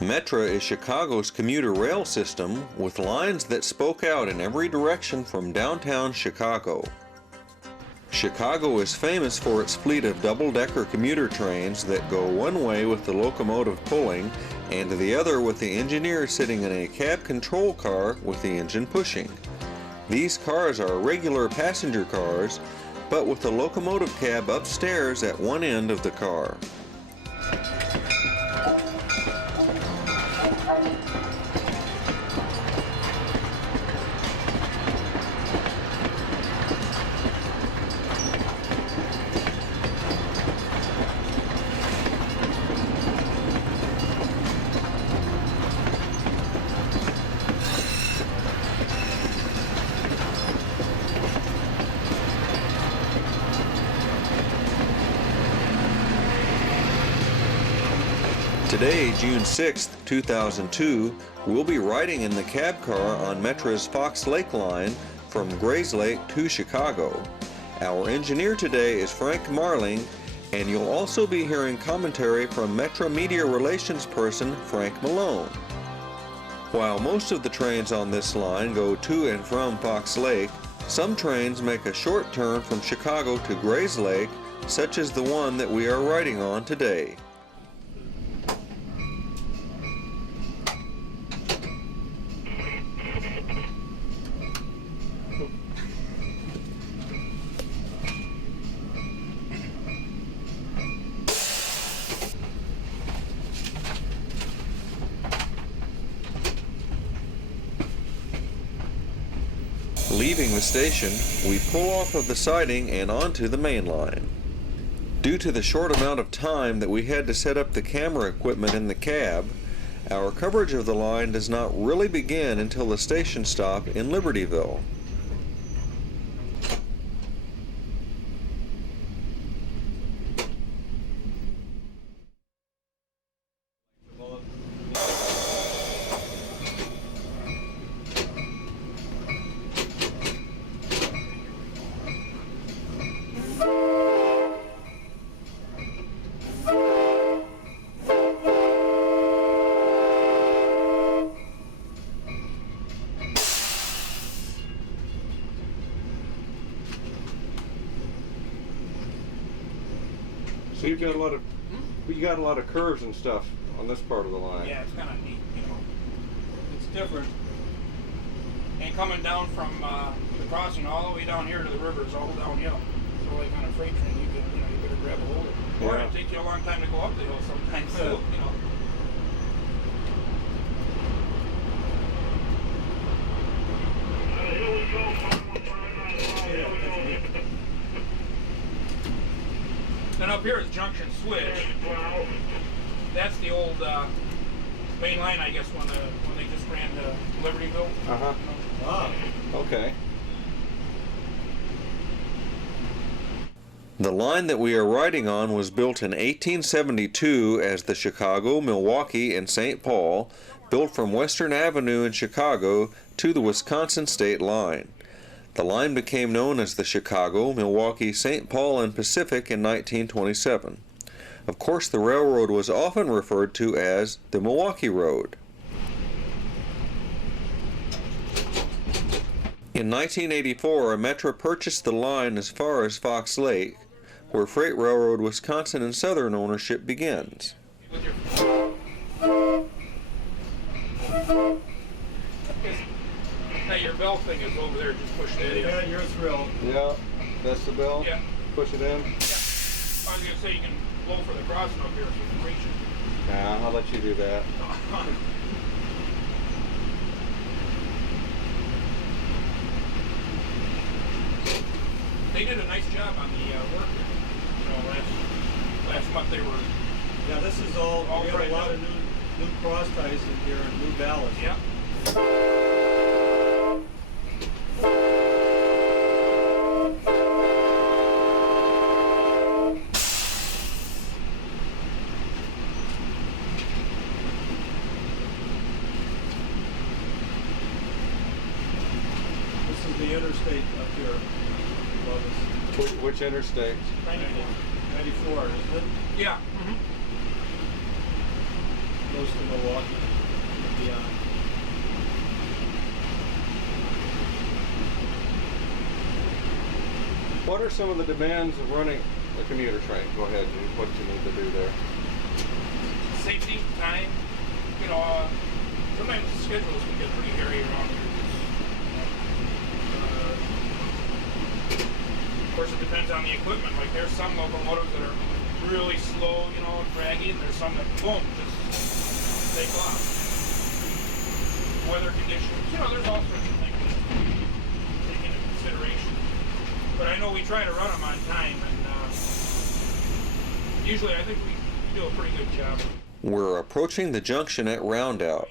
Metra is Chicago's commuter rail system with lines that spoke out in every direction from downtown Chicago. Chicago is famous for its fleet of double-decker commuter trains that go one way with the locomotive pulling and the other with the engineer sitting in a cab control car with the engine pushing. These cars are regular passenger cars, but with the locomotive cab upstairs at one end of the car. Today, June 6, 2002, we'll be riding in the cab car on Metra's Fox Lake line from Grays Lake to Chicago. Our engineer today is Frank Marling, and you'll also be hearing commentary from Metra Media Relations person Frank Malone. While most of the trains on this line go to and from Fox Lake, some trains make a short turn from Chicago to Grays Lake, such as the one that we are riding on today. Leaving the station, we pull off of the siding and onto the main line. Due to the short amount of time that we had to set up the camera equipment in the cab, our coverage of the line does not really begin until the station stop in Libertyville. So you got a lot of curves and stuff on this part of the line. Yeah, it's kind of neat, you know. It's different. And coming down from the crossing all the way down here to the river is all downhill. So like on a freight train, you better grab a hold of it. Or it'll take you a long time to go up the hill sometimes too, you know. And up here is Junction Switch. That's the old main line, I guess, when they just ran to Libertyville. Uh-huh. Ah. Okay. The line that we are riding on was built in 1872 as the Chicago, Milwaukee, and St. Paul, built from Western Avenue in Chicago to the Wisconsin state line. The line became known as the Chicago, Milwaukee, St. Paul, and Pacific in 1927. Of course, the railroad was often referred to as the Milwaukee Road. In 1984, Metra purchased the line as far as Fox Lake, where Freight Railroad Wisconsin and Southern ownership begins. Hey, your bell thing is over there, just push it in. Yeah, your thrill. Yeah, that's the bell? Yeah. Push it in? Yeah. I was going to say you can blow for the crossing up here if you can reach it. Nah, I'll let you do that. They did a nice job on the work there. You know, last month they were... Yeah, this is all we got a lot of new cross ties in here and new ballast. Yeah. This is the interstate up here above us. Which interstate? 94, isn't it? Yeah. goes to Milwaukee and beyond. What are some of the demands of running a commuter train? Go ahead, and what you need to do there. Safety, time, you know, sometimes the schedules can get pretty hairy around here. Of course, it depends on the equipment. Like, there's some locomotives that are really slow, you know, and draggy, and there's some that, boom, just take off. Weather conditions, you know, there's all sorts of things that take into consideration. But I know we try to run them on time, and usually I think we do a pretty good job. We're approaching the junction at Roundout.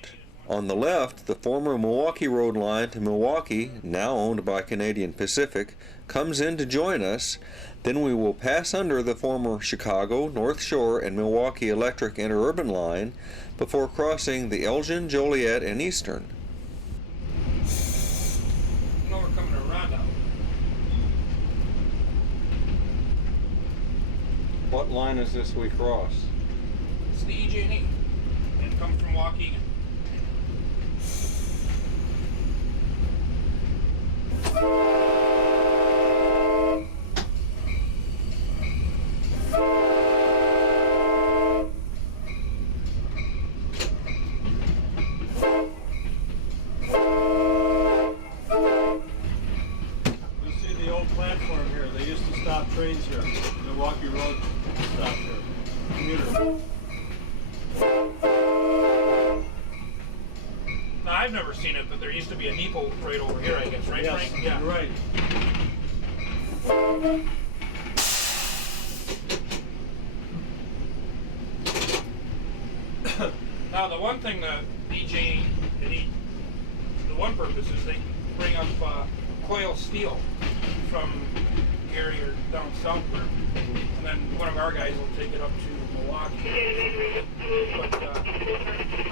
On the left, the former Milwaukee Road line to Milwaukee, now owned by Canadian Pacific, comes in to join us. Then we will pass under the former Chicago, North Shore, and Milwaukee Electric Interurban line before crossing the Elgin, Joliet, and Eastern. Now we're coming to Roundout. What line is this we cross? It's the EJ&E, and it comes from Waukegan. You see the old platform here. They used to stop trains here. Milwaukee Road stopped here. Commuter. Now, I've never seen it, but there used to be a depot right over here, I guess, right, Yes, Frank? Yeah. you're right. Now, the one thing that EJ, the one purpose is they bring up coil steel from here or down south, and then one of our guys will take it up to Milwaukee. But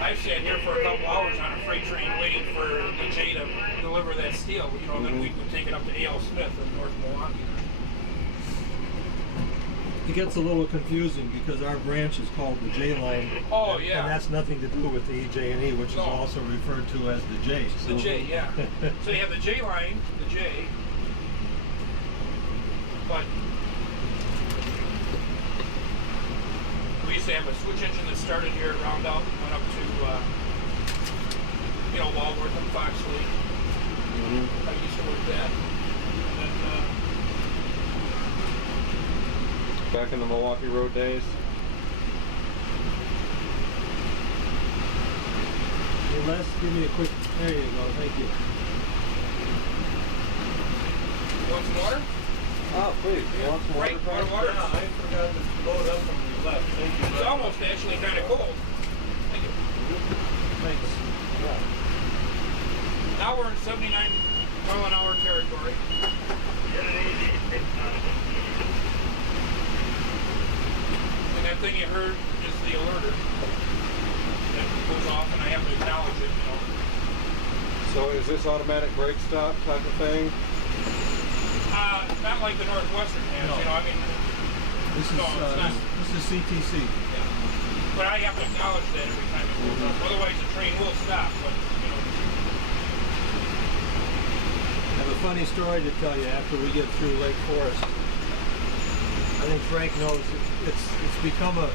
I've sat here for a couple hours on a freight train waiting for the J to deliver that steel. You know, then we would take it up to A.L. Smith in North Milwaukee. It gets a little confusing because our branch is called the J line. Oh, and, yeah. And that's nothing to do with the EJ&E, which No. is also referred to as the J. The J, yeah. So you have the J line, the J, but we used to have a switch engine that started here at Roundout, went up to, you know, Walworth and Foxley. I used to work that. And then, Back in the Milwaukee Road days? Hey Les, give me a quick, there you go, thank you. you want some water? Oh, please. You want some water, Right, Frank? water? Yeah, I forgot to load up when we left, thank you. It's almost actually kind of cold. Thank you. Thanks. Now we're in 79-mile-an-hour territory. And that thing you heard is the alerter that goes off, and I have to acknowledge it, you know. So is this automatic brake stop type of thing? Not like the Northwestern has, No. you know, I mean, This is, No, it's not. this is CTC. yeah. But I have to acknowledge that every time it goes off. Otherwise, the train will stop, but, you know. I have a funny story to tell you after we get through Lake Forest. I think Frank knows it's become a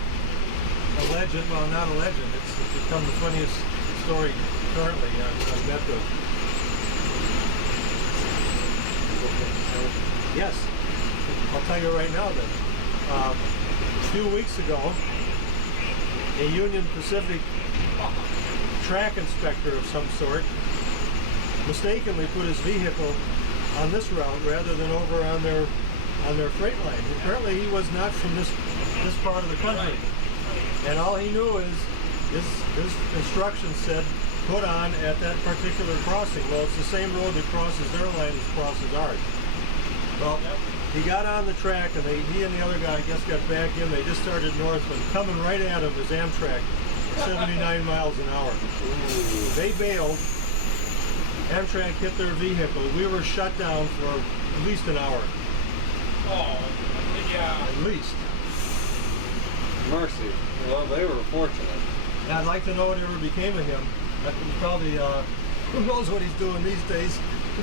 legend. Well, not a legend. It's become the funniest story currently on Metra. Yes, I'll tell you right now then. A few weeks ago, a Union Pacific track inspector of some sort mistakenly put his vehicle on this route rather than over on their freight line. Apparently he was not from this part of the country. And all he knew is his instructions said put on at that particular crossing. Well, it's the same road that crosses their line as crosses ours. Well, he got on the track and he and the other guy, I guess, got back in. They just started north, but coming right at him was Amtrak, 79 miles an hour. They bailed. Amtrak hit their vehicle. We were shut down for at least an hour. Oh, yeah. At least. Mercy. Well, they were fortunate. Yeah, I'd like to know what ever became of him. He's probably, who knows what he's doing these days.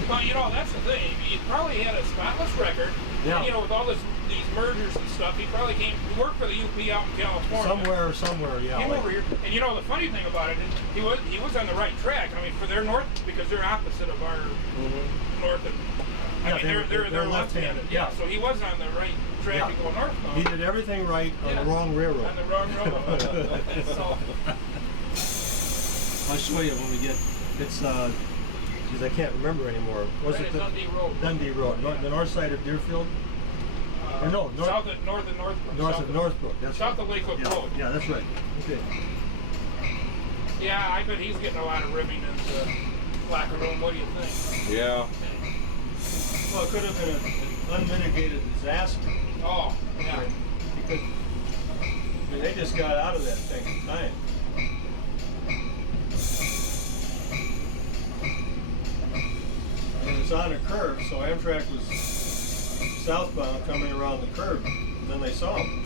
Well, you know, that's the thing. He probably had a spotless record. Yeah. And, you know, with all these mergers and stuff, he probably he worked for the UP out in California. Somewhere, yeah. Came over here, and you know the funny thing about it is he was on the right track. I mean, for their north, because they're opposite of our north and. I mean, they're left-handed. Yeah, so he was on the right track to go north. He did everything right on the wrong railroad. On the wrong railroad. So. I'll show you when we get. It's because I can't remember anymore. Was it the Dundee Road? Dundee Road, the north side of Deerfield. Or no, north of Northbrook. North of Northbrook. That's south right. of Lakewood Road. Yeah, that's right. Okay. Yeah, I bet he's getting a lot of ribbing in the locker room. What do you think? Yeah. Well, it could have been an unmitigated disaster. Oh, yeah. Because I mean, they just got out of that thing in time. And it was on a curve, so Amtrak was southbound coming around the curve. Then they saw him.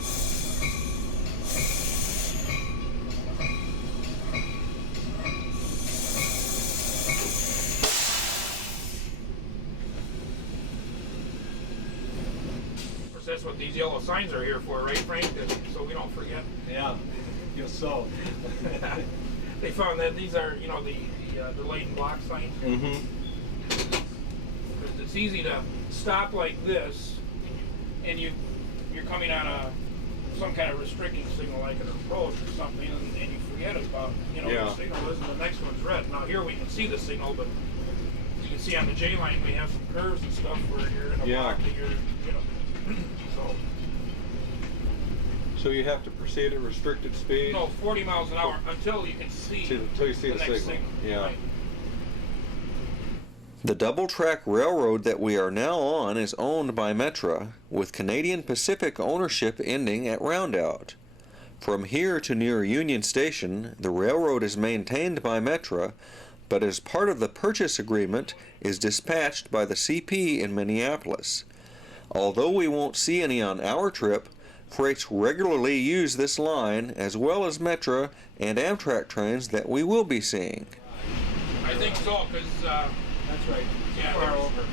That's what these yellow signs are here for, right, Frank? So we don't forget. Yeah, guess so. They found that these are, you know, the delayed block signs. Mm-hmm. Because it's easy to stop like this, and you're coming on some kind of restricting signal, like an approach or something, and you forget about, you know, the signal is, and the next one's red. Now here we can see the signal, but you can see on the J line we have some curves and stuff where you're in a block that you're, you know. So you have to proceed at restricted speed? No, 40 miles an hour until you can see until you see the next signal. Yeah. Right. The double-track railroad that we are now on is owned by Metra, with Canadian Pacific ownership ending at Roundout. From here to near Union Station, the railroad is maintained by Metra, but as part of the purchase agreement is dispatched by the CP in Minneapolis. Although we won't see any on our trip, freights regularly use this line, as well as Metra and Amtrak trains that we will be seeing. I think so, because that's right. Yeah, Far there's- over.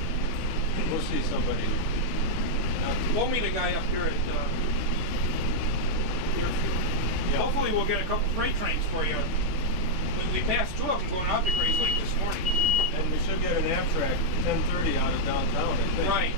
We'll see somebody. we'll meet a guy up here at Deerfield. Yeah. Hopefully we'll get a couple freight trains for you. We passed two of them going out to Grays Lake this morning. And we should get an Amtrak 10:30 out of downtown, I think. Right.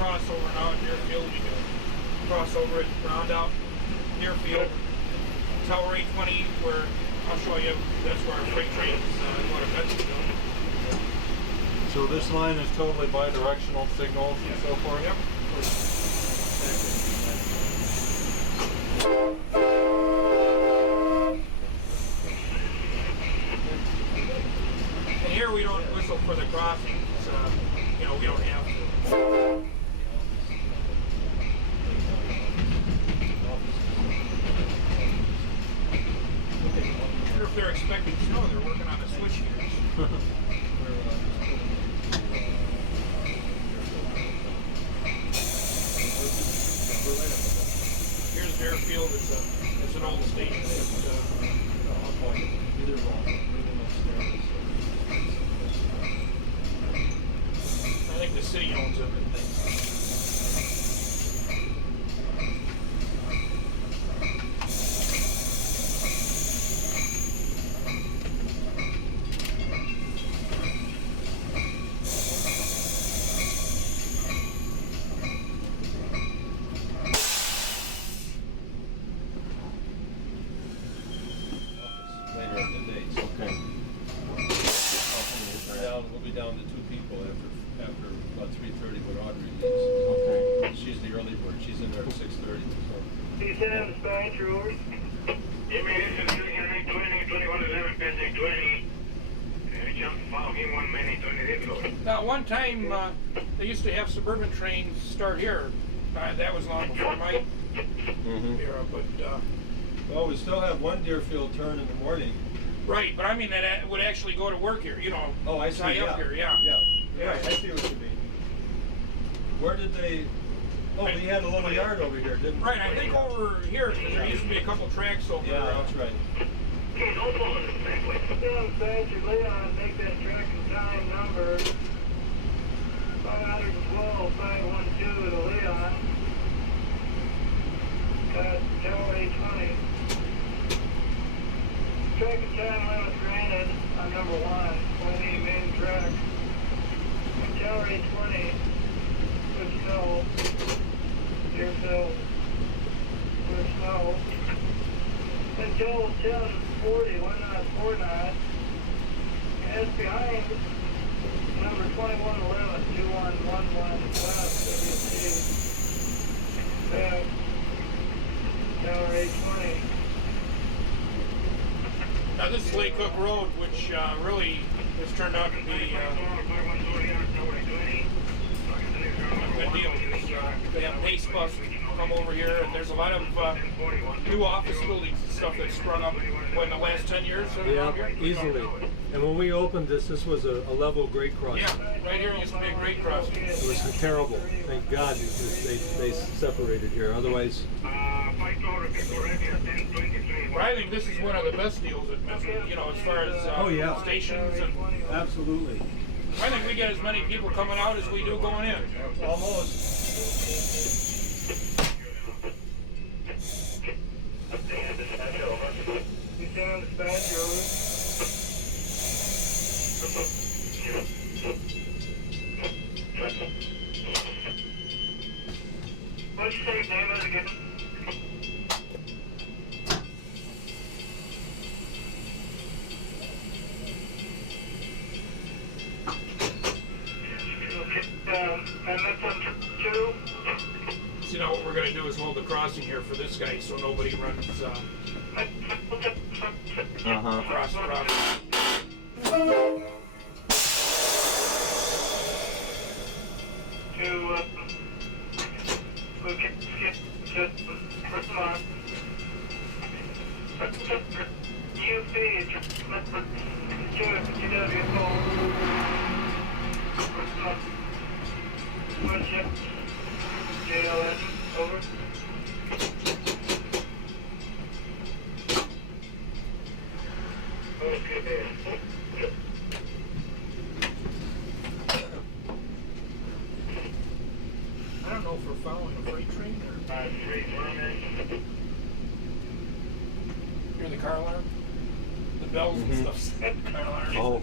crossover now at Deerfield. You can cross over it, round out Deerfield, Tower 820, where I'll show you. That's where our freight trains go to Metra. So this line is totally bi-directional signals and so forth? Yep. And here we don't whistle for the crossings. You know, we don't have to. If they're expecting snow, they're working on the switch gears. Here's Deerfield. It's an old station. I think the city owns it. We'll be down to 2 people after about 3:30 when Audrey leaves. Okay. She's the early bird. She's in there at 6:30. So. You send him dispatch over. Yeah, man, this is Union 820, 2111, passing 20. We jumped to follow him 1 minute, 20 days ago. Now, one time they used to have suburban trains start here. That was long before my era, but Well, we still have one Deerfield turn in the morning. right. But I mean that would actually go to work here. You know. Oh, I see. Tie Yeah. up here, yeah. Yeah. I see what you mean. Where did they? Oh, we had a little yard over here, didn't we? Right. I think over here because there used to be a couple tracks over. Yeah, that's right. Okay, no pulling this back way. Send dispatch or Leon, make that track and time number 512 512 to Leon. Tower 820. Track and time limit granted on number 1, 20 main track. Tower 820, with snow, Deerfield, with snow. Until 10:40, 1.49. As behind number 2111, 2111 west, WC. Back, Tower 820. Now this is Lake Cook Road, which really has turned out to be a good deal. They have Pace Bus come over here, and there's a lot of new office buildings and stuff that's sprung up in the last 10 years. Yeah, easily. And when we opened this was a level grade crossing. Yeah, right here used to be a grade crossing. It was terrible. Thank God they separated here. Otherwise, But I think this is one of the best deals at Metra, you know, as far as stations. And absolutely. I think we get as many people coming out as we do going in. Almost. You send dispatch over. What'd you say, name it again? And that's on 2. So now what we're going to do is hold the crossing here for this guy so nobody runs across the property. Over. Okay. I don't know if we're following a freight train or... Hear the car alarm? The bells and stuff said car alarm. Oh.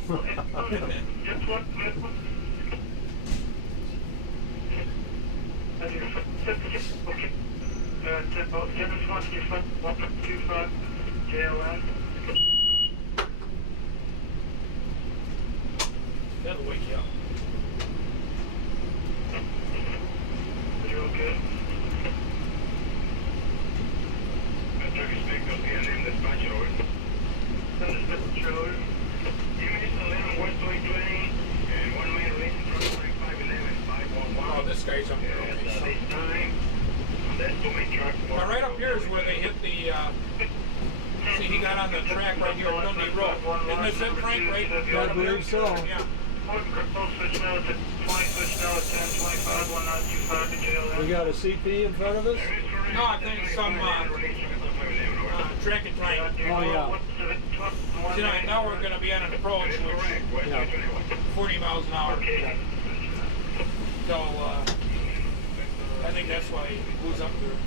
Tempo 725, JLN. That'll wake you up. You're okay. That truck is picked up here in dispatcher over. Even it's 11 West 220 and one man racing truck 511 511. Oh, this guy's up there. Okay, so. This time, that's two main truck. Now, right up here is where they hit the. See, he got on the track right here on Dundee Road. Isn't this it, Frank? Right? I believe so. Yeah. Switch now to 20, switch now to 10, 25, 1925 to JLN. We got a CP in front of us? No, I think some track and train. Oh, yeah. See, now we're going to be on an approach, which Yeah. 40 miles an hour. So, I think that's why he goes up there.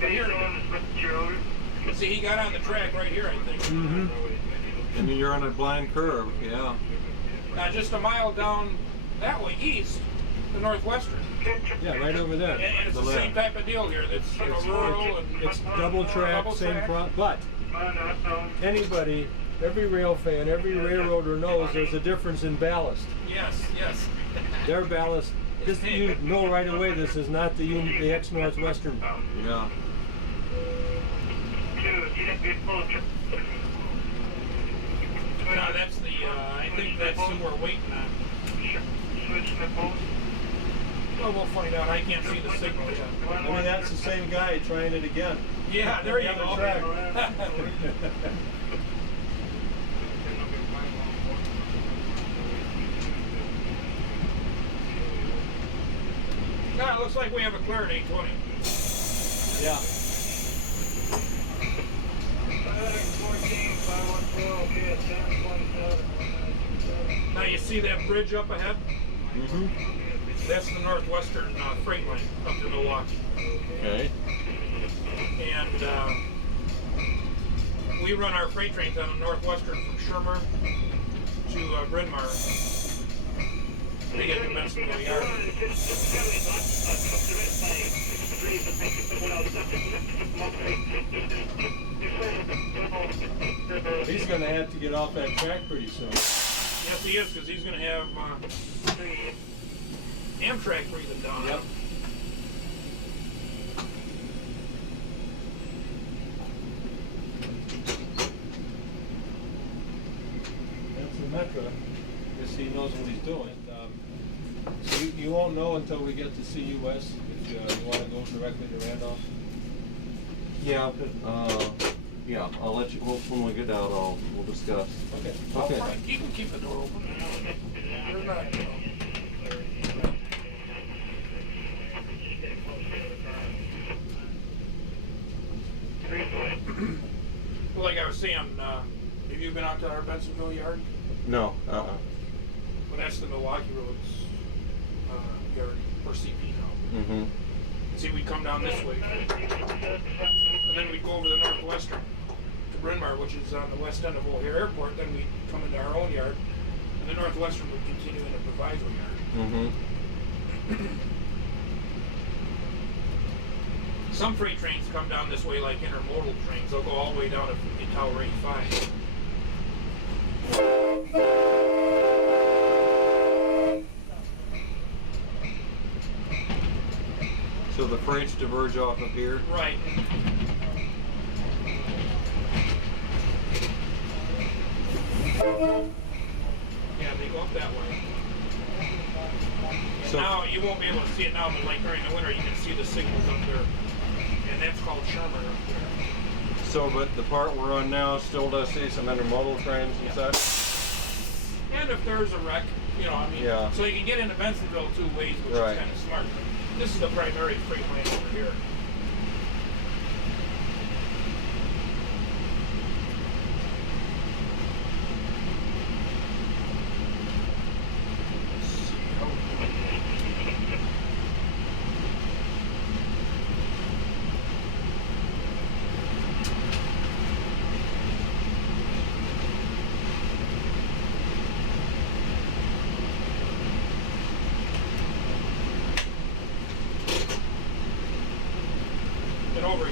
But here, see, he got on the track right here, I think. Mm-hmm. And you're on a blind curve, yeah. Now, just a mile down that way, east, the Northwestern. Yeah, right over there. And it's the same type of deal here. That's rural and It's double track, Double same track. front, but anybody, every rail fan, every railroader knows there's a difference in ballast. yes, yes. Their ballast, this, you know right away this is not the ex-Northwestern. Yeah. No, that's the. I think that's who we're waiting on. Well, we'll find out. I can't see the signal yet. I mean, that's the same guy trying it again. Yeah, there you On the go. track. No, it looks like we have a clear at 820. Yeah. 14, 514, okay, at 10, 27. Now you see that bridge up ahead? Mm-hmm. That's the Northwestern freight line up to Milwaukee. Okay. And we run our freight trains on the Northwestern from Shermer to Bryn Mawr. They get to Bensonville Yard. He's going to have to get off that track pretty soon. Yes, he is, because he's going to have Amtrak breathing down. Yep. That's the Metra. Guess he knows what he's doing. So you won't know until we get to CUS if you want to go directly to Randolph. Yeah, yeah, I'll let you, when we get out, we'll discuss. Okay. Oh, Frank, you can keep the door open. You're not, Well, like I was saying, have you been out to our Bensonville Yard? No, Well, that's the Milwaukee Roads yard, or CP now. Mm-hmm. See, we come down this way, and then we go over the Northwestern to Bryn Mawr, which is on the west end of O'Hare Airport. Then we come into our own yard, and the Northwestern would continue in a proviso yard. Mm-hmm. Some freight trains come down this way like intermodal trains. They'll go all the way down to Tower 85. So the freights diverge off of here? Right. Yeah, they go up that way. And So- now you won't be able to see it now, but like during the winter you can see the signals up there. And that's called Shermer up there. So, but the part we're on now still does see some intermodal trains and Yeah. such? And if there's a wreck, you know, I mean, Yeah. so you can get into Bensonville two ways, which Right. is kind of smart. This is the primary freight line over here.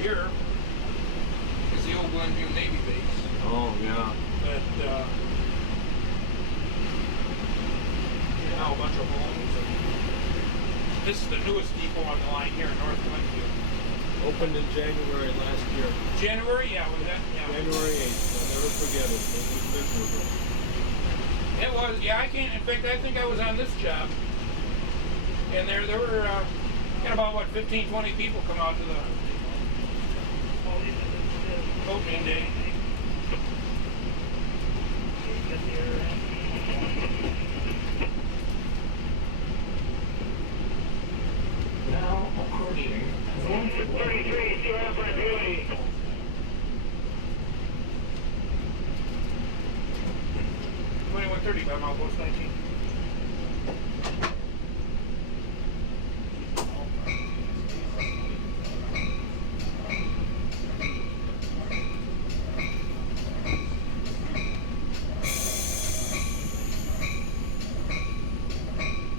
here is the old Glenview Navy base. Oh, yeah. That now a bunch of homes. And this is the newest depot on the line here in North Glenview. Opened in January last year. January, yeah, was that? Yeah. January 8th. I'll never forget it. It was miserable. It was, yeah. I can't. In fact, I think I was on this job, and there were had about what 15, 20 people come out to the opening day. Now approaching 133, still out by duty. By mile post 19.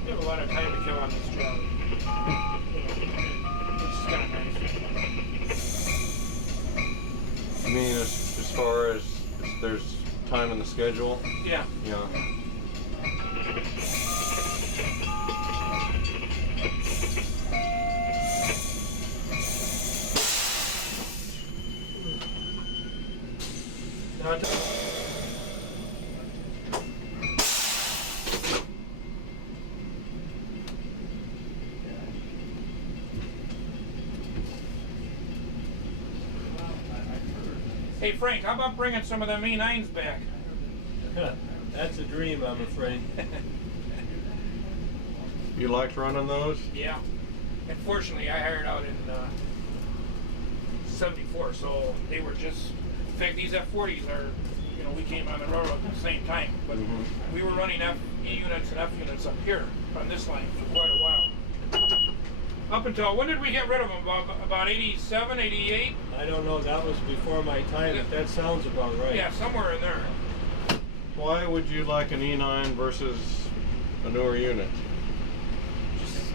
You have a lot of time to kill on this job. It's kind of nice. You mean as far as there's time in the schedule? Yeah. Yeah. Hey Frank, how about bringing some of them E9s back? That's a dream, I'm afraid. You liked running those? Yeah. Unfortunately, I hired out in '74, so they were just. In fact, these F40s are. You know, we came on the railroad at the same time, but we were running E units and F units up here on this line for quite a while. Up until when did we get rid of them? About 87, 88? I don't know. That was before my time, but that sounds about right. Yeah, somewhere in there. Why would you like an E9 versus a newer unit? Just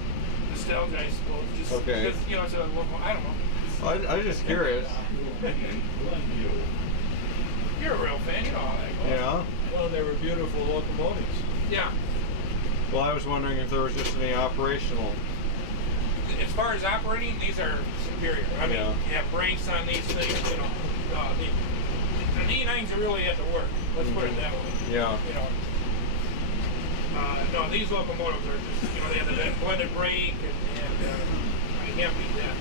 nostalgia, I suppose. Just Okay. because, you know, it's a little, I don't know. I'm just curious. You're a rail fan, you know how that goes. Yeah. Well, they were beautiful locomotives. Yeah. Well, I was wondering if there was just any operational. As far as operating, these are superior. I mean, Yeah. you have brakes on these things, you know. The E9s are really at the work. Let's put it that way. Yeah. You know. No, these locomotives are just, you know, they have that blended brake, and you can't beat that.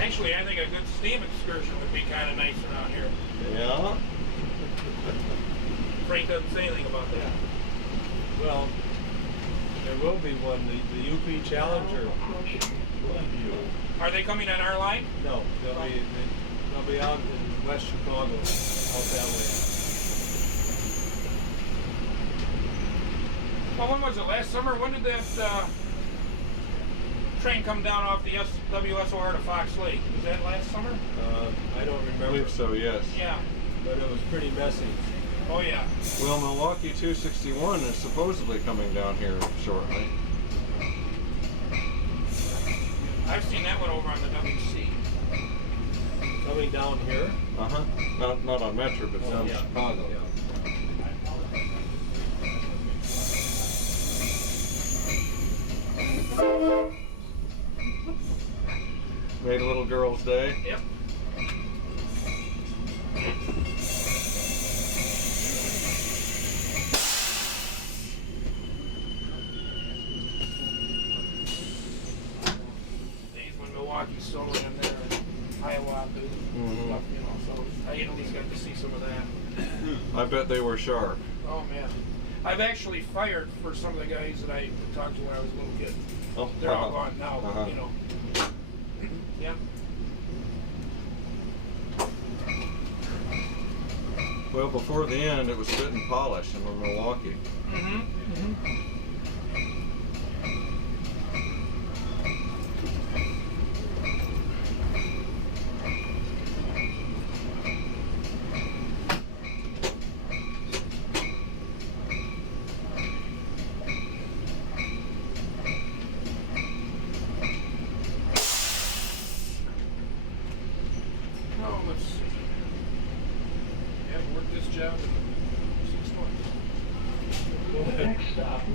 Actually, I think a good steam excursion would be kind of nice around here. Yeah. Frank doesn't say anything about that. Well, there will be one, the UP Challenger. Are they coming on our line? No, they'll be out in West Chicago, out that way. Well, when was it? Last summer? When did that train come down off the WSOR to Fox Lake? Was that last summer? I don't I remember, believe so, yes. Yeah. but it was pretty messy. Oh, yeah. Well, Milwaukee 261 is supposedly coming down here shortly. I've seen that one over on the WC. Coming down here. Uh-huh. Not on Metra, but down in yeah. Chicago. Made a little girl's day. Yep. Days when Milwaukee's still in there, Iowa, stuff, you know, so I at least got to see some of that. I bet they were sharp. Oh, man. I've actually fired for some of the guys that I talked to when I was a little kid. Oh, They're all gone now, Uh-huh. you know. Yeah. Well, before the end, it was fit and polished in Milwaukee.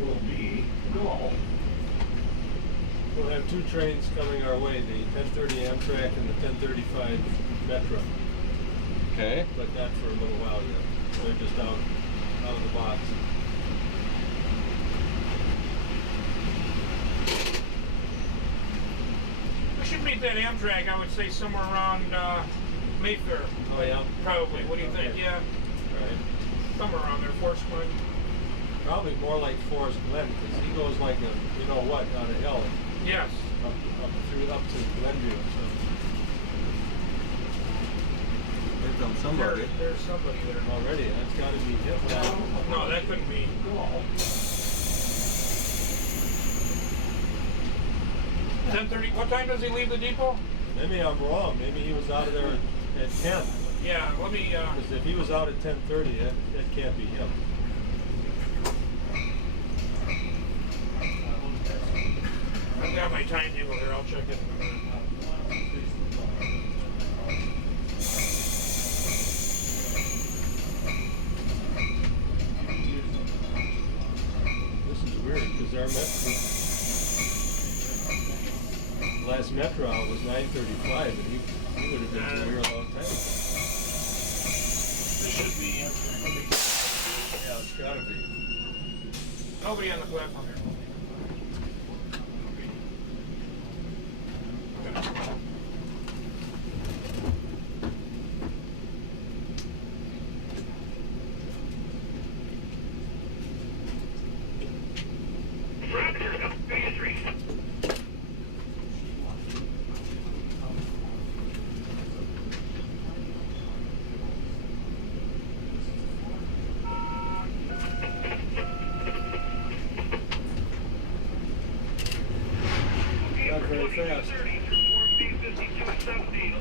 will be Scholl. We'll have two trains coming our way, the 1030 Amtrak and the 1035 Metra, Okay. but not for a little while yet. They're just out of the box. We should meet that Amtrak, I would say, somewhere around Mayfair. Oh yeah? Probably. What do you think? Okay. Yeah, Right. somewhere around there. Forest Glen. Probably more like Forest Glen, because he goes like a, you know what, down a hill, Yes. up to Glenview. So. Here comes somebody. There's somebody there. Already, that's got to be him. No, that couldn't be. Scholl. 10:30. What time does he leave the depot? Maybe I'm wrong. Maybe he was out of there at 10. Yeah. Let me. Because if he was out at 10:30, that can't be him. I've got my timetable here. I'll check it. This is weird because our last Metro out was 9:35, and he would have been here a long time ago. This should be. Yeah, it's got to be. Nobody on the platform here. Roger, up pantry. Not very fast. 30 through 4B5270.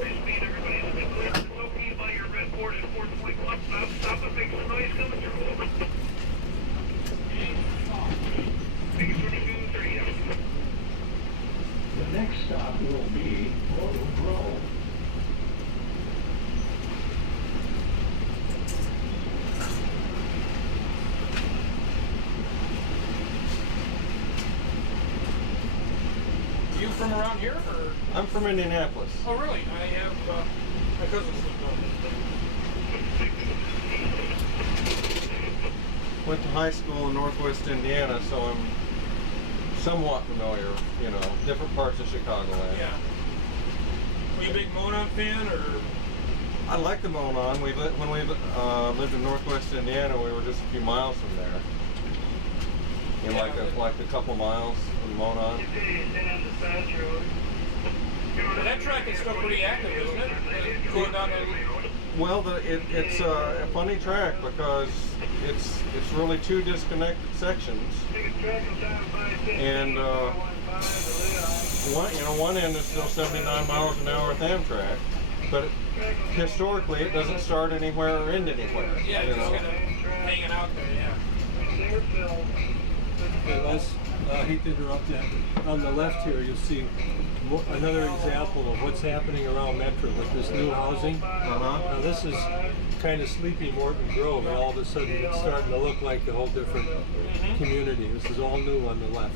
Nice meeting everybody. Let me clear. Located by your red board at 4.1. Stop and make some noise coming through. Over. Big 3230. The next stop will be Road Grove. You from around here, or? I'm from Indianapolis. Oh, really? I have my cousins live down Went to high school in Northwest Indiana, so I'm somewhat familiar, you know, different parts of Chicagoland. there. Yeah. Were you a big Malone fan, or? I like the Malone. When we lived in Northwest Indiana, we were just a few miles from there. You know, like a couple miles from Malone. But that track is still pretty active, isn't it? Going down there. Well, it's a funny track because it's really two disconnected sections, and one end is still 79 miles an hour with Amtrak, but historically it doesn't start anywhere or end anywhere. Yeah, you just know? kind of hanging out there. Yeah. Okay, Les, I hate to interrupt you. On the left here, you'll see another example of what's happening around Metra with this new housing. Now this is kind of sleepy Morton Grove, and all of a sudden it's starting to look like a whole different community. This is all new on the left.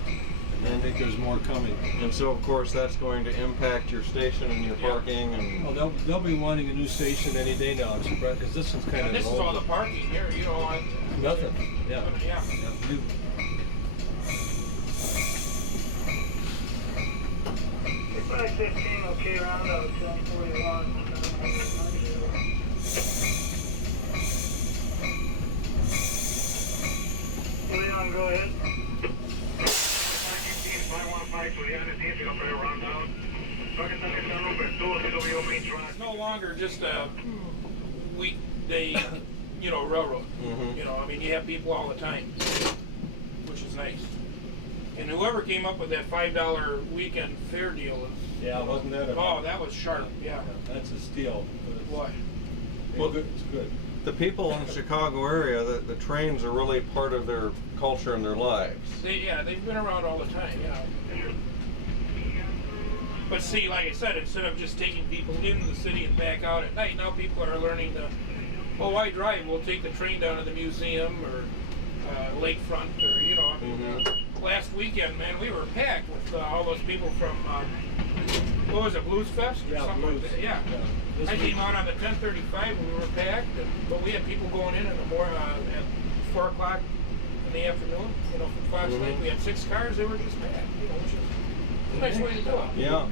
And I think there's more coming. And so, of course, that's going to impact your station and your parking. And Oh, they'll be wanting a new station any day now, I'm surprised, because this one's kind of This is all the parking here, you know. nothing. Yeah. Yeah. New. 515, okay, round out, 1041. Leon, go ahead. 515, It's no longer just a weekday, you know, railroad. You know, I mean, you have people all the time, which is nice. And whoever came up with that $5 weekend fare deal is. Yeah, wasn't that a... Oh, that was sharp. Yeah. That's a steal. What? Well, It's good. the people in the Chicago area, the trains are really part of their culture and their lives. They've been around all the time. Yeah. But see, like I said, instead of just taking people into the city and back out at night, now people are learning to, oh, why drive? We'll take the train down to the museum, or lakefront, or you know, I mean, last weekend, man, we were packed with all those people from what was it, Blues Fest or something Blues. like that. Yeah. This I week- came out on the 10:35 and we were packed, but we had people going in the at 4 o'clock in the afternoon. You know, from Fox Lake, we had 6 cars. They were just packed. You know, which is a nice way to do it. Yeah.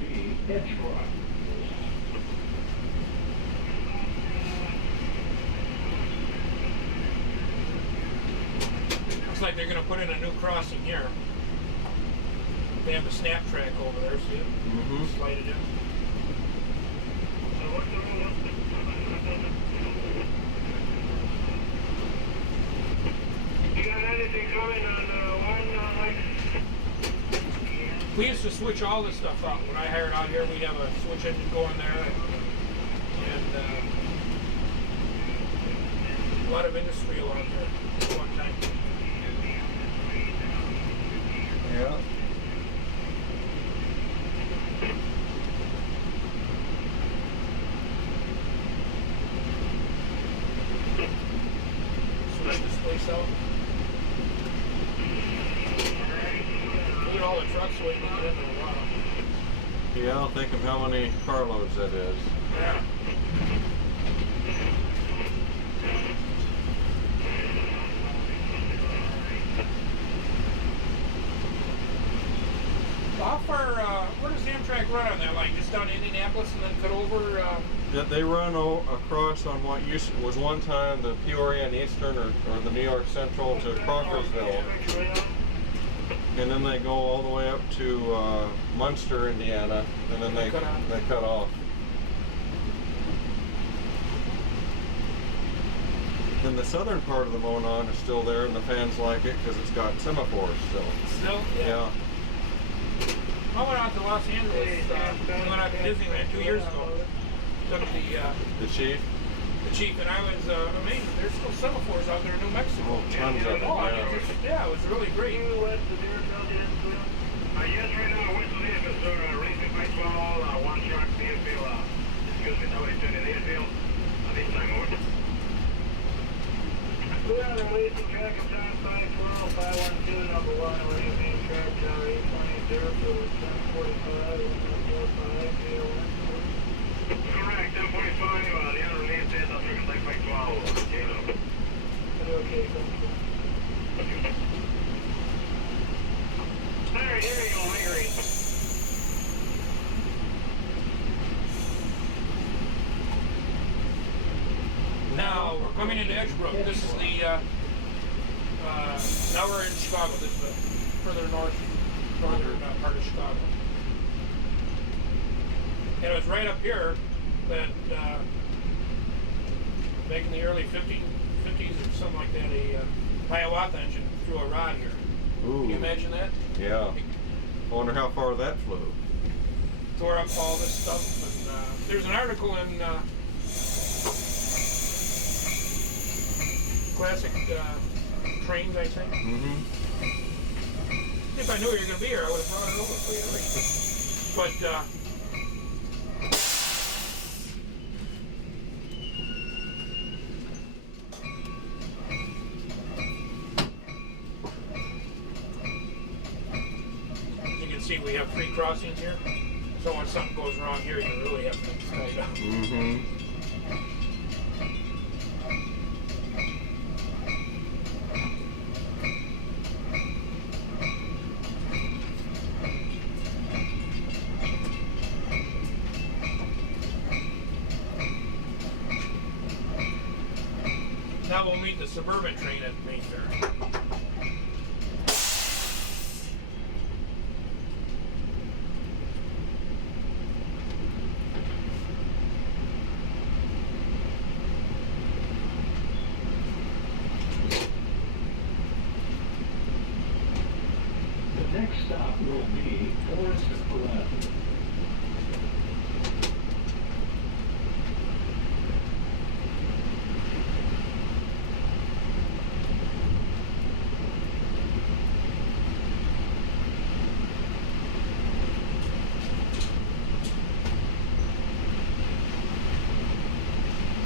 Looks like they're going to put in a new crossing here. They have the snap track over there, see it? Slide it in. You got anything coming on one, We used to switch all this stuff out. When I hired out here, we have a switch engine going there, and a lot of industrial out there at one time. Yeah. Switch this place out. Look at all the trucks waiting to get in there. Wow. Yeah, think of how many carloads that is. Yeah. How far, where does Amtrak run on that line? Just down to Indianapolis and then cut over? That they run across on what was one time the Peoria and Eastern or the New York Central to Crawfordsville. And then they go all the way up to Munster, Indiana, and then they cut off. And the southern part of the Monon is still there, and the fans like it because it's got semaphores still. Still? Yeah. I went out to Los Angeles, we went out to Disneyland 2 years ago. Took The Chief. the Chief, and I was amazed. There's still semaphores out there in New Mexico. Oh, tons of them. Oh, I mean, yeah, it was really great. yes, right now, Whistle Davis, sir, racing by 12, one truck, Deerfield, excuse me, nobody to the Deerfield, this time over. We are releasing track of time 512, 512, number 1, racing track 820, Deerfield, 1045, 145, correct, 1045, the other release is up here, like 512, okay, thank you. Alright, here you go, Larry. Now we're coming into Edgebrook. This is the now we're in Chicago. This is the further northern part of Chicago. And it was right up here that back in the early 50s or something like that, a Hiawatha engine threw a rod here. Ooh. Can you imagine that? Yeah. I wonder how far that flew. Tore up all this stuff. And there's an article in Classic Trains, I think. If I knew you were going to be here, I would have brought it over for you. But you can see we have 3 crossings here. So when something goes wrong here, you really have to tied up. Now we'll meet the suburban train at Metra. The next stop will be Forest Glen.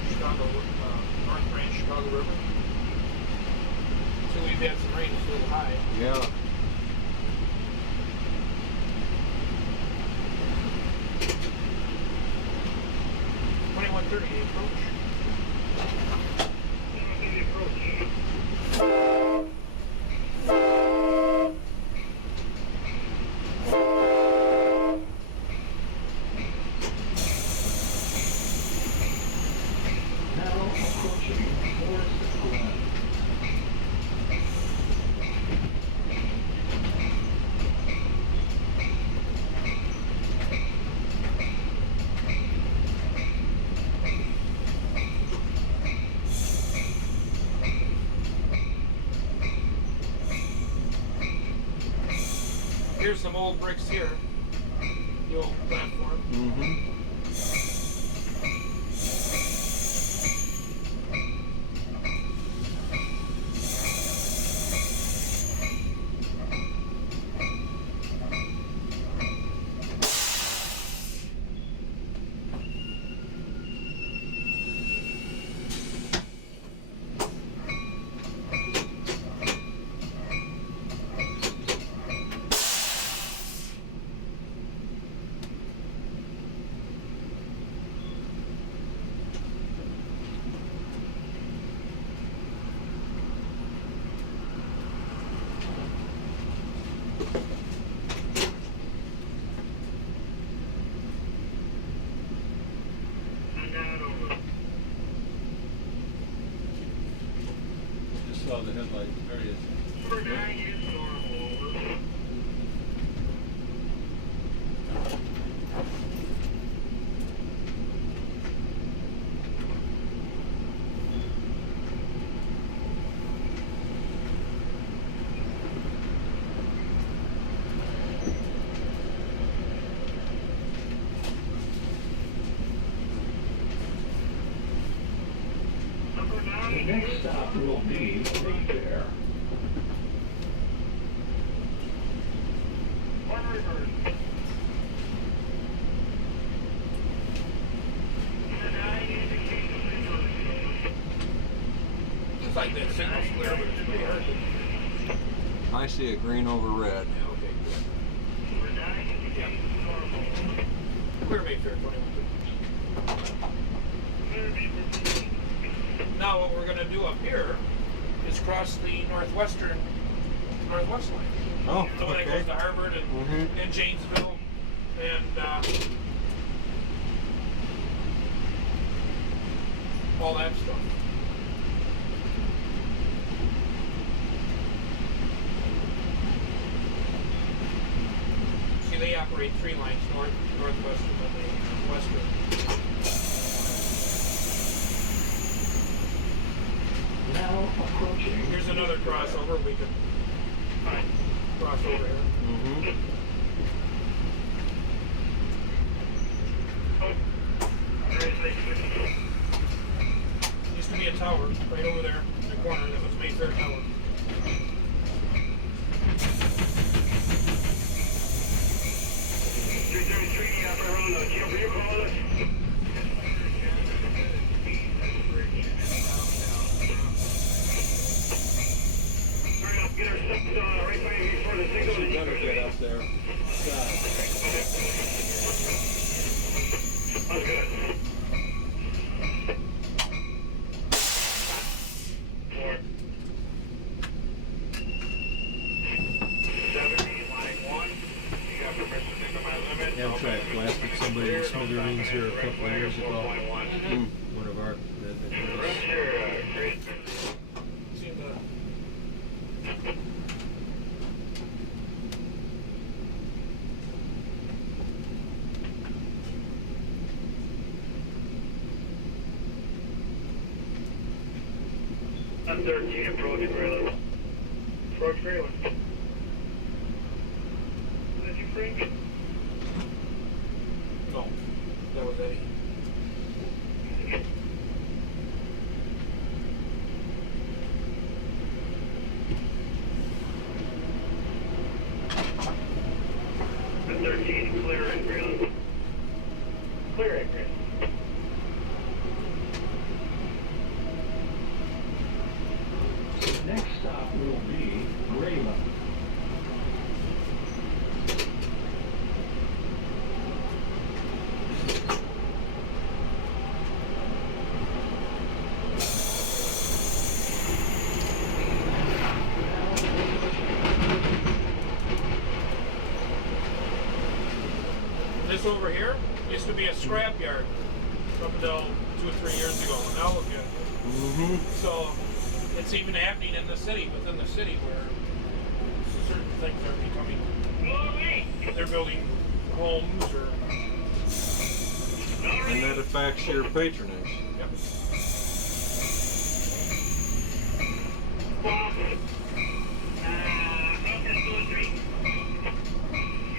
Chicago, North Branch, Chicago River. So we've had some Yeah. Now approaching Forest Glen. Here's some old bricks here. The old platform. Mm-hmm. Just saw the headlight. There he is. The next stop will be Mayfair. It's like that signal's clear, but it's pretty hard. I see a green over red. Yeah, okay, good. Yeah. Clear Mayfair 21. Now what we're going to do up here is cross the northwest line. Oh, So that goes okay. to Harvard and Janesville and all that stuff. See, they operate 3 lines, northwestern and the western. Now approaching. Here's another crossover. We can cross over here. Mm-hmm. Used to be a tower right over there in the corner that was Mayfair Tower. She's gonna get up there. God. Amtrak blasted somebody in smithereens here a couple of years ago. One of our See the I'm 13, approach Grayland. Approach Grayland. Did you Frank? no, that was Eddie. The 13, clear at Grayland. Clear at Grayland. The next stop will be Grayland. this over here used to be a scrap yard up until 2 or 3 years ago. Now look at it. Mm-hmm. So it's even happening in the city, within the city, where certain things are becoming. They're building homes or. And that affects your patronage. Yep.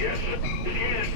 Yes. Yes.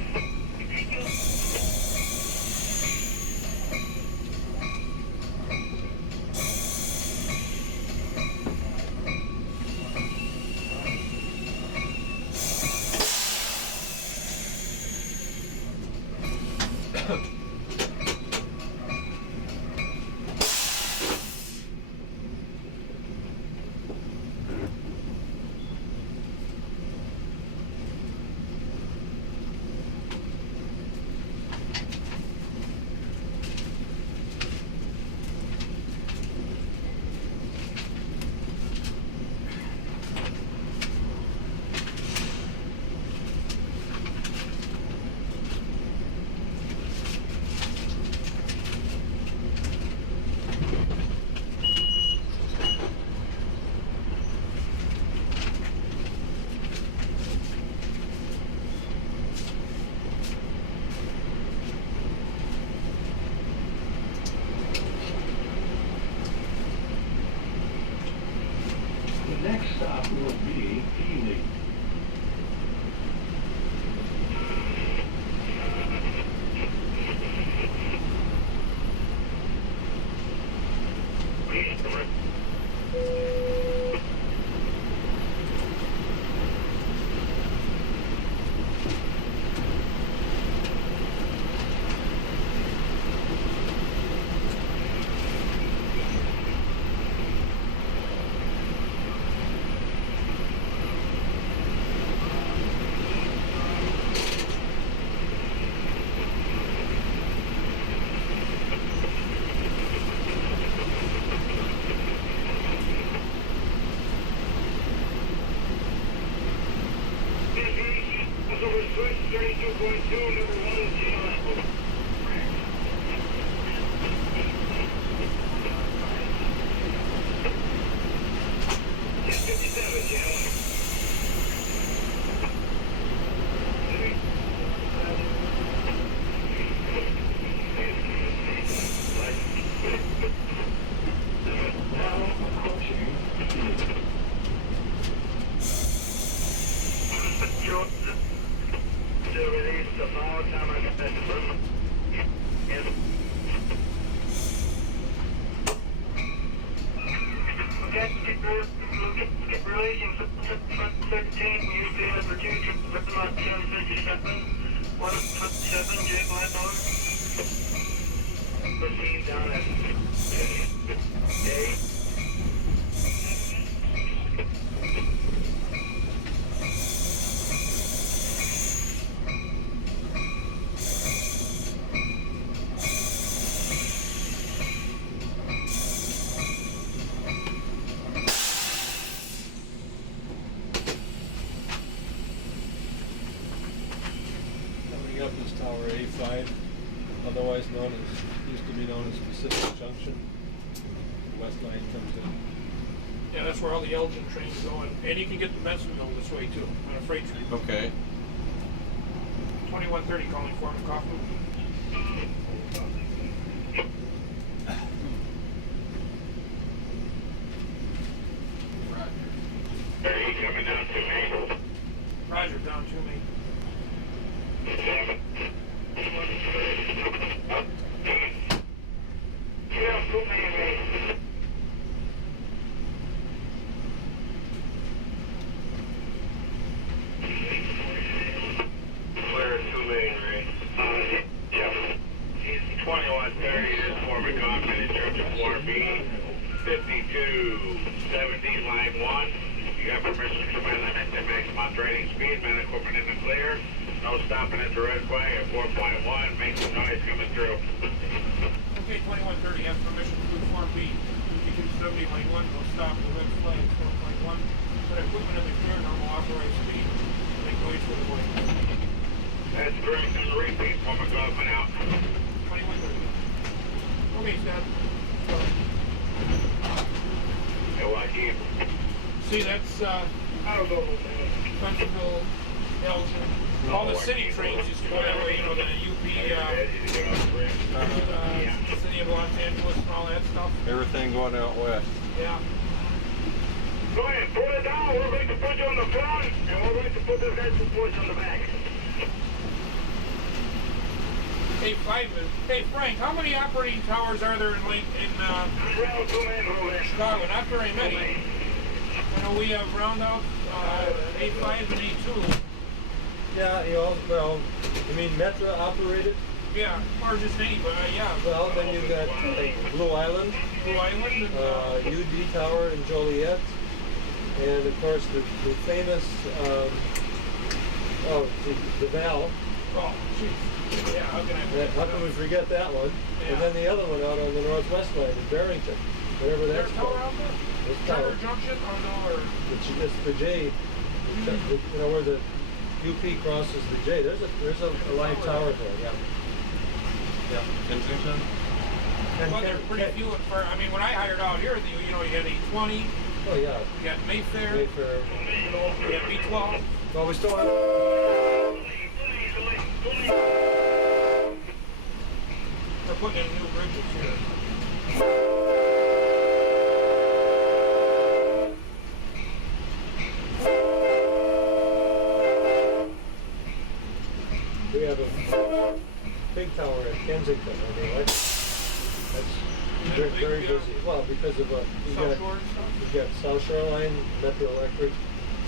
The next stop will be Healy. Coming up is Tower A5, otherwise known as, used to be known as Pacific Junction. The west line comes in. Yeah, that's where all the Elgin trains go, and you can get to Bensonville this way too, on a freight train. Okay. 2130 calling Foreman Kaufman. Coming down to me. Roger, down to me. Yeah, put me in. Clear 2 lane, right? Yeah. 2130 is Foreman Compton in church of 4B. 5217 line 1. You have permission to come in at maximum operating speed, man equipment in the clear. No stopping at the red flag at 4.1. Make some noise coming through. Okay, 2130 has permission to move Form B. 5270 line 1 will stop the red flag at 4.1. Put equipment in the clear, normal operating speed. Make noise for the way. That's correct on the repeat. Former government out. 2130. Okay, Stan. Milwaukee. See, that's I don't know. Centerville, Elgin. All the city trains used to go that way, you know, the UP, City of Los Angeles and all that stuff. Everything going out west. Yeah. Go ahead, pull it down. We're going to put you on the front, and we're going to put this head support on the back. Hey, Frank, how many operating towers are there in Chicago? Not very many. I know we have roundouts, A5 and A2. Yeah, well, you mean Metra operated? Yeah, or just any, but yeah. Well, then you've got Blue Island, UD Tower in Joliet, and of course the famous, the Val. Oh, jeez. Yeah, how can we forget that one? Yeah. And then the other one out on the northwest line in Barrington, whatever that's There's tower called. out there? This Trevor tower. Junction? Oh, no, or... It's the J, you know, where the UP crosses the J. There's a live tower there, yeah. Yeah. Kensington? Well, they're pretty few at first. I mean, when I hired out here, you know, you had A20. Oh, yeah. You got Mayfair. Mayfair. You got B12. Well, we still have... They're putting in new bridges here. We have a big tower at Kensington. I mean, that's very busy. Well, because of you've got South Shoreline, Metro Electric,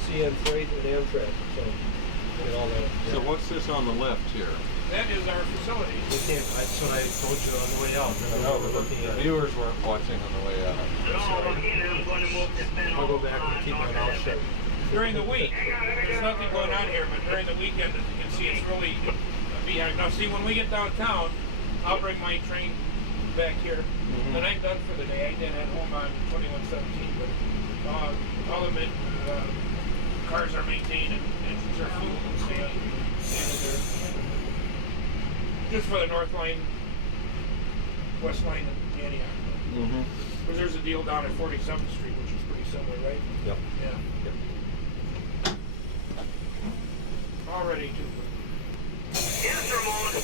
CN Freight, and Amtrak. So, you know, all that. Yeah. So what's this on the left here? That is our facility. We can't, that's what I told you on the way out. No, but the viewers weren't watching on the way out. I'll go back and keep my mouth shut. During the week, there's nothing going on here, but during the weekend, as you can see, it's really behind. Now, see, when we get downtown, I'll bring my train back here, and I'm done for the day. I did at home on 2117, but all of it, cars are maintained, and engines are fueled and staying. Just for the North Line, West Line, and Antioch. Because there's a deal down at 47th Street, which is pretty similar, right? Yep. Yeah. Yep. Already too. Yes, Ramon.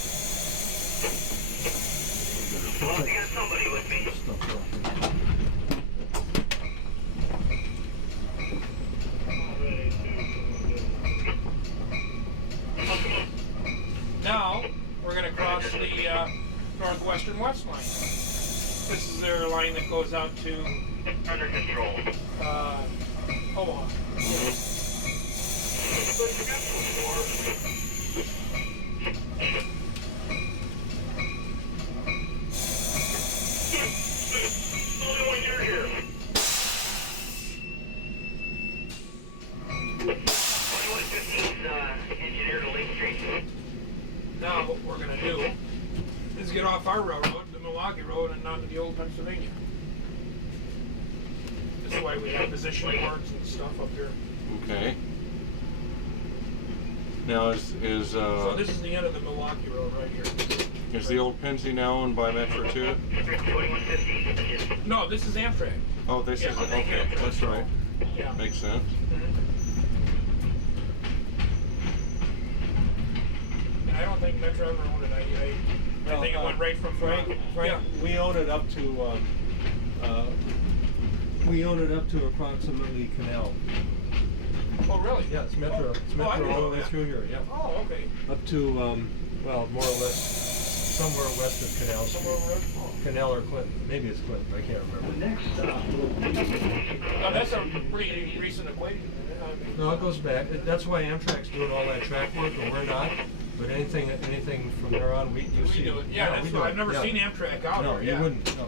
Well, I got somebody with me. Now, we're going to cross the Northwestern West Line. This is their line that goes out to Under control. Omaha. Only when you're here. 2115's engineer to Lake Street. Now, what we're going to do is get off our railroad, the Milwaukee Road, and onto the old Pennsylvania. This is why we have position marks and stuff up here. Okay. Now So this is the end of the Milwaukee Road right here. is the old Pennsy now owned by Metra too? 2115. No, this is Amtrak. Oh, this Yeah, is okay. That's right. Yeah. Makes sense. I don't think Metra ever owned it. I think it went right from Frank, yeah. we own it up to approximately Canal. Oh, really? Yeah, it's Metro. It's Oh, I Metro didn't all know the way that. through here. Yeah. Oh, okay. Up to well, more or less somewhere west of Canal Street. Somewhere around. Oh. Canal or Clinton. Maybe it's Clinton. I can't The remember. next stop will be... Now, that's a pretty recent equation. No, it goes back. That's why Amtrak's doing all that track work, and we're not. But anything from there on, you We see. do it. Yeah, that's we do why it. I've never Yeah. seen Amtrak out No, here. you Yeah. wouldn't. No.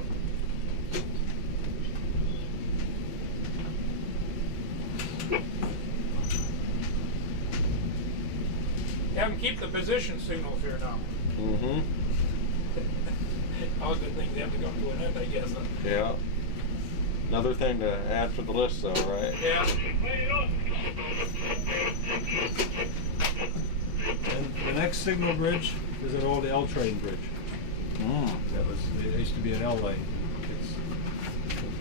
Have them keep the position signals here now. Mm-hmm. All good things have to come to an end, I guess. Huh? Yeah. Another thing to add to the list though, right? Yeah. And the next next signal bridge is an old L train bridge. That was, it used to be an L line. It's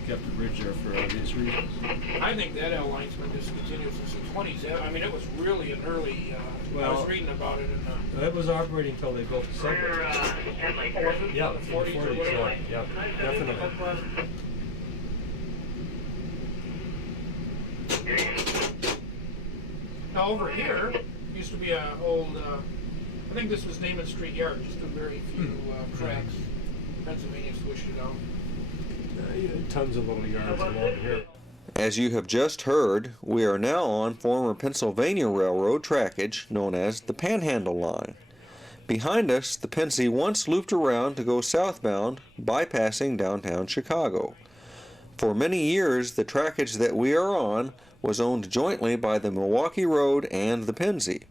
kept the bridge there for obvious reasons. I think that L line's been discontinued since the 20s. I mean, it was really an early. I was reading about it in the. It was operating until they built the subway. Yeah, the 40s or whatever. Yeah, definitely. Now over here used to be an old. I think this was Naaman Street Yard. Just a very few tracks. Pennsylvania switched it out. Tons of little yards along here. As you have just heard, we are now on former Pennsylvania Railroad trackage known as the Panhandle Line. Behind us, the Pennsy once looped around to go southbound, bypassing downtown Chicago. For many years, the trackage that we are on was owned jointly by the Milwaukee Road and the Pennsy.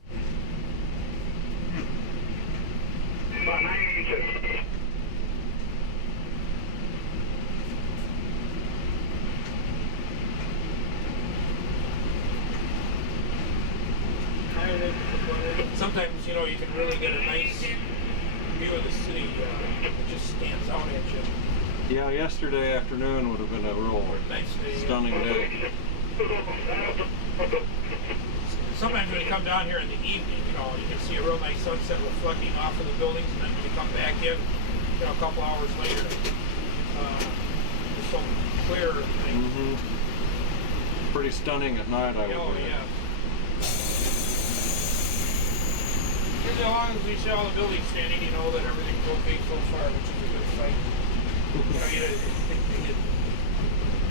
Sometimes, you know, you can really get a nice view of the city. It just stands out at you. Yeah, yesterday afternoon would have been a real Nice day. stunning day. Sometimes when you come down here in the evening, you know, you can see a real nice sunset reflecting off of the buildings, and then when you come back in, you know, a couple hours later, it's so clear. And Pretty stunning at night, I would oh, think. yeah. As long as you see all the buildings standing, you know that everything's okay so far, which is a good sign.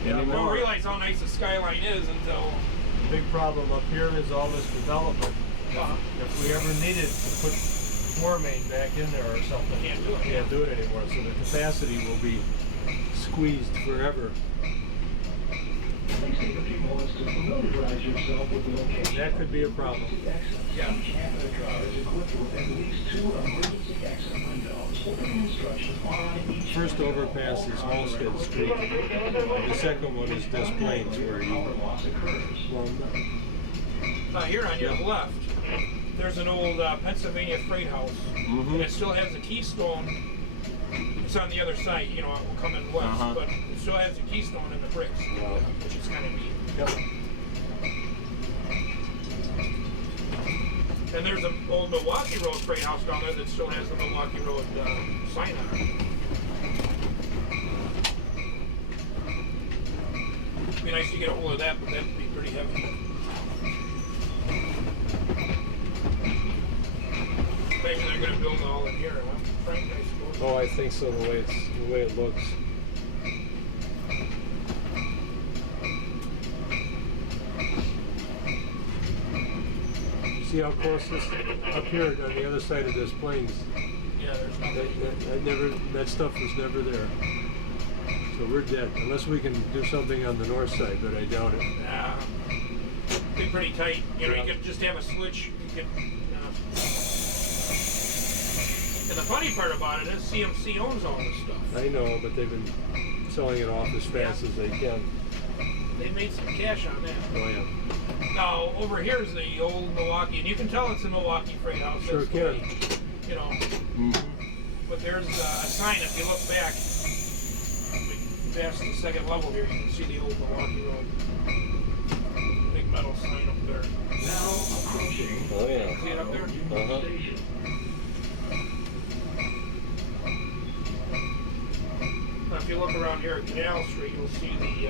You know, you don't realize how nice the skyline is until. The big problem up here is all this development. If we ever needed to put floor main back in there or something, Can't do it. anymore. So the capacity will be squeezed forever. Please take a few moments to familiarize yourself with the location. That could be a problem. Yeah. Metra is equipped with at least 2 emergency exit windows. Opening instructions on each. First overpass is Halstead Street. The second one is Des Plaines, where you. Well, Here on your left, there's an old Pennsylvania freight house, and it still has a keystone. It's on the other side, you know, coming west, but it still has a keystone in the bricks, which is kind of neat. yep. And there's an old Milwaukee Road freight house down there that still has the Milwaukee Road sign on it. It'd be nice to get a hold of that, but that'd be pretty heavy. Maybe they're going to build it all in here, huh? Frank, I suppose. Oh, I think so. The way it looks. See how close this up here on the other side of this plains. Yeah, there's nothing. That stuff was never there. So we're dead unless we can do something on the north side, but I doubt it. Be pretty tight. You know, you could just have a switch. You could. And the funny part about it is CMC owns all this stuff. I know, but they've been selling it off as fast as they can. They made some cash on that. Oh yeah. Now over here is the old Milwaukee, and you can tell it's a Milwaukee freight house. Sure That's can. funny, you know. But there's a sign. If you look back, past the second level here, you can see the old Milwaukee Road. Big metal sign up there. Now approaching. Oh yeah. See it up there? Station. Now, if you look around here at Canal Street, you'll see the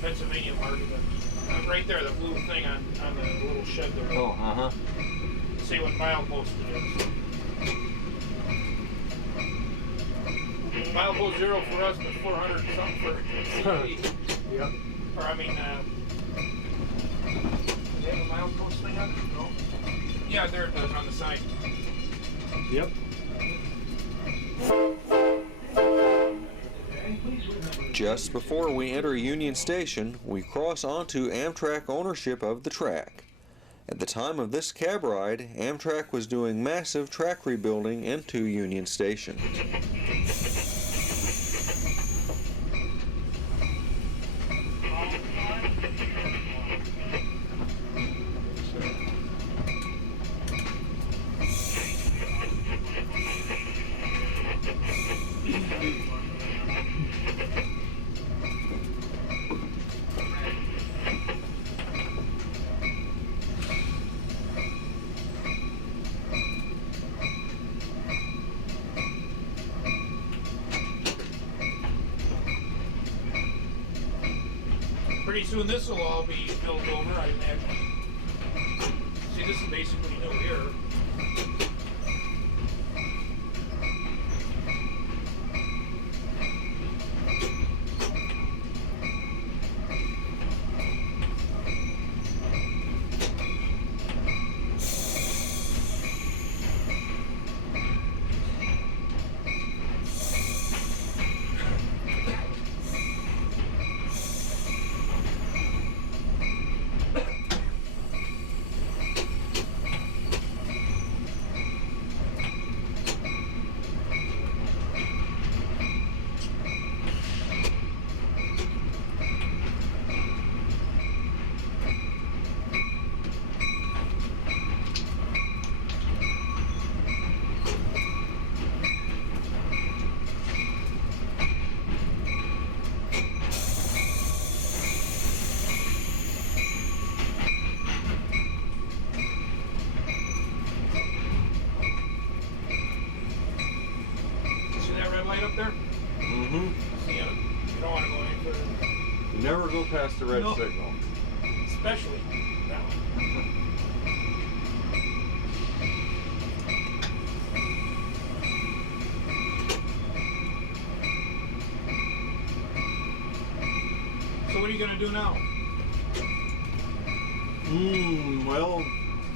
Pennsylvania mark of it. Right there, the blue thing on the little shed there. Oh, See what milepost it is. Milepost 0 for us, but 400 something for CE. Yep. Or I mean, do they have a milepost thing on it? No. Yeah, there it does on the side. Yep. Just before we enter Union Station, we cross onto Amtrak ownership of the track. At the time of this cab ride, Amtrak was doing massive track rebuilding into Union Station. pretty soon this will all be built over, I imagine. See, this is basically new here. Up there? Mm-hmm. See, you don't want to go any further. Never go past the red No. signal. Especially that one. So what are you going to do now? Well,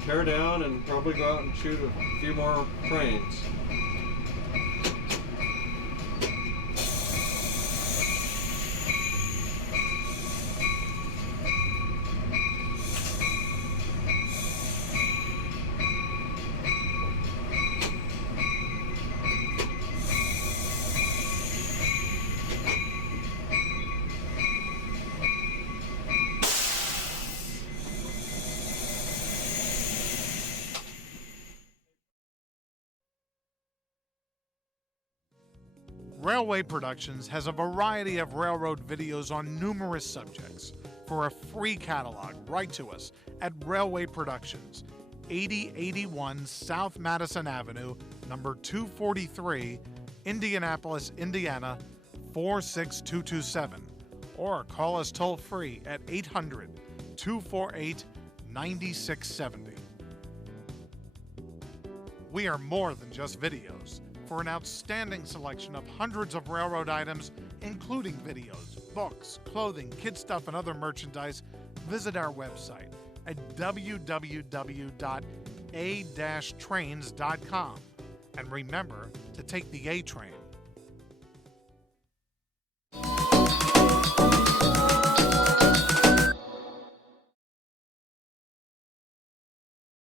tear down and probably go out and shoot a few more trains. Railway Productions has a variety of railroad videos on numerous subjects. For a free catalog, write to us at Railway Productions, 8081 South Madison Avenue, number 243, Indianapolis, Indiana, 46227, or call us toll-free at 800-248-9670. We are more than just videos. For an outstanding selection of hundreds of railroad items, including videos, books, clothing, kid stuff, and other merchandise, visit our website at www.a-trains.com. And remember to take the A train.